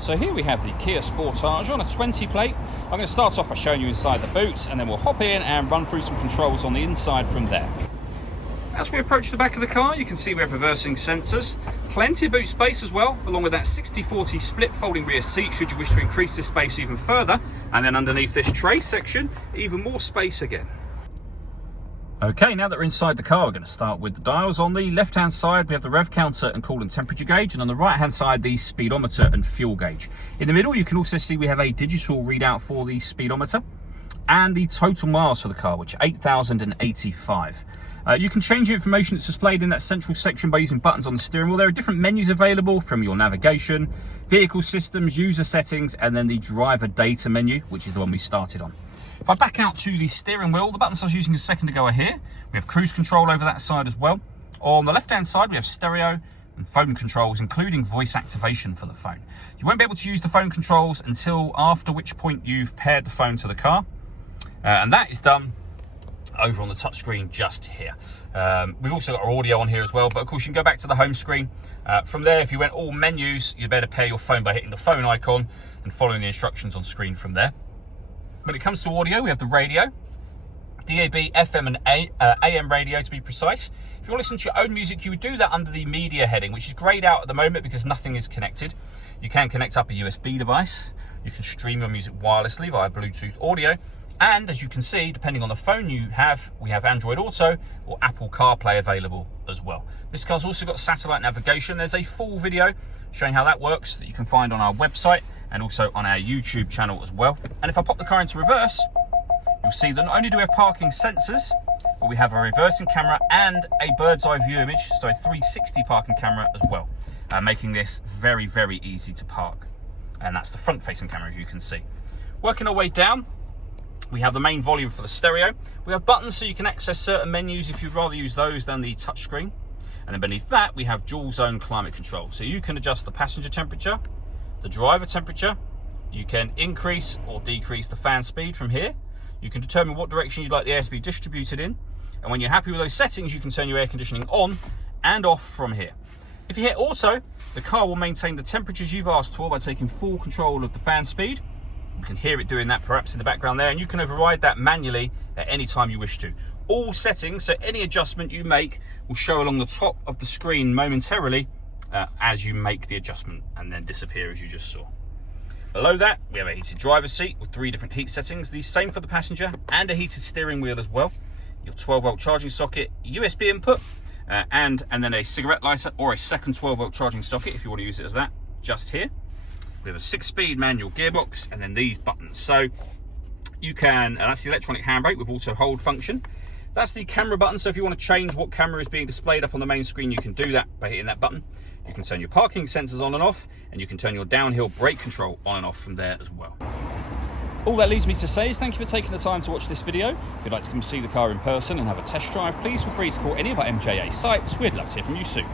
So here we have the Kia Sportage on a 20 plate. I'm going to start off by showing you inside the boot, and then we'll hop in and run through some controls on the inside from there. As we approach the back of the car, you can see we have reversing sensors, plenty of boot space as well, along with that 60/40 split folding rear seat should you wish to increase this space even further, and then underneath this tray section, even more space again. Okay, now that we're inside the car, we're going to start with the dials. On the left-hand side, we have the rev counter and coolant temperature gauge, and on the right-hand side, the speedometer and fuel gauge. In the middle, you can also see we have a digital readout for the speedometer and the total miles for the car, which are 8,085. You can change the information that's displayed in that central section by using buttons on the steering wheel. There are different menus available from your navigation, vehicle systems, user settings, and then the driver data menu, which is the one we started on. If I back out to the steering wheel, the buttons I was using a second ago are here. We have cruise control over that side as well. On the left-hand side, we have stereo and phone controls, including voice activation for the phone. You won't be able to use the phone controls until after which point you've paired the phone to the car. And that is done over on the touchscreen just here. We've also got our audio on here as well, but of course you can go back to the home screen. From there, if you went all menus, you'd better pair your phone by hitting the phone icon and following the instructions on screen from there. When it comes to audio, we have the radio, DAB, FM and AM radio to be precise. If you want to listen to your own music, you would do that under the media heading, which is grayed out at the moment because nothing is connected. You can connect up a USB device. You can stream your music wirelessly via Bluetooth audio. And as you can see, depending on the phone you have, we have Android Auto or Apple CarPlay available as well. This car's also got satellite navigation. There's a full video showing how that works that you can find on our website and also on our YouTube channel as well. And if I pop the car into reverse, you'll see that not only do we have parking sensors, but we have a reversing camera and a bird's eye view image, so a 360 parking camera as well, making this very, very easy to park. And that's the front-facing camera, as you can see. Working our way down, we have the main volume for the stereo. We have buttons so you can access certain menus if you'd rather use those than the touchscreen. And then beneath that, we have dual zone climate control. So you can adjust the passenger temperature, the driver temperature. You can increase or decrease the fan speed from here. You can determine what direction you'd like the air to be distributed in. And when you're happy with those settings, you can turn your air conditioning on and off from here. If you hit auto, the car will maintain the temperatures you've asked for by taking full control of the fan speed. You can hear it doing that perhaps in the background there, and you can override that manually at any time you wish to. All settings, so any adjustment you make will show along the top of the screen momentarily as you make the adjustment and then disappear as you just saw. Below that, we have a heated driver's seat with 3 different heat settings, the same for the passenger, and a heated steering wheel as well. Your 12-volt charging socket, USB input, and then a cigarette lighter or a second 12-volt charging socket if you want to use it as that, just here. We have a 6-speed manual gearbox, and then these buttons. So you can, that's the electronic handbrake with auto hold function. That's the camera button, so if you want to change what camera is being displayed up on the main screen, you can do that by hitting that button. You can turn your parking sensors on and off, and you can turn your downhill brake control on and off from there as well. All that leaves me to say is thank you for taking the time to watch this video. If you'd like to come see the car in person and have a test drive, please feel free to call any of our MJA sites. We'd love to hear from you soon.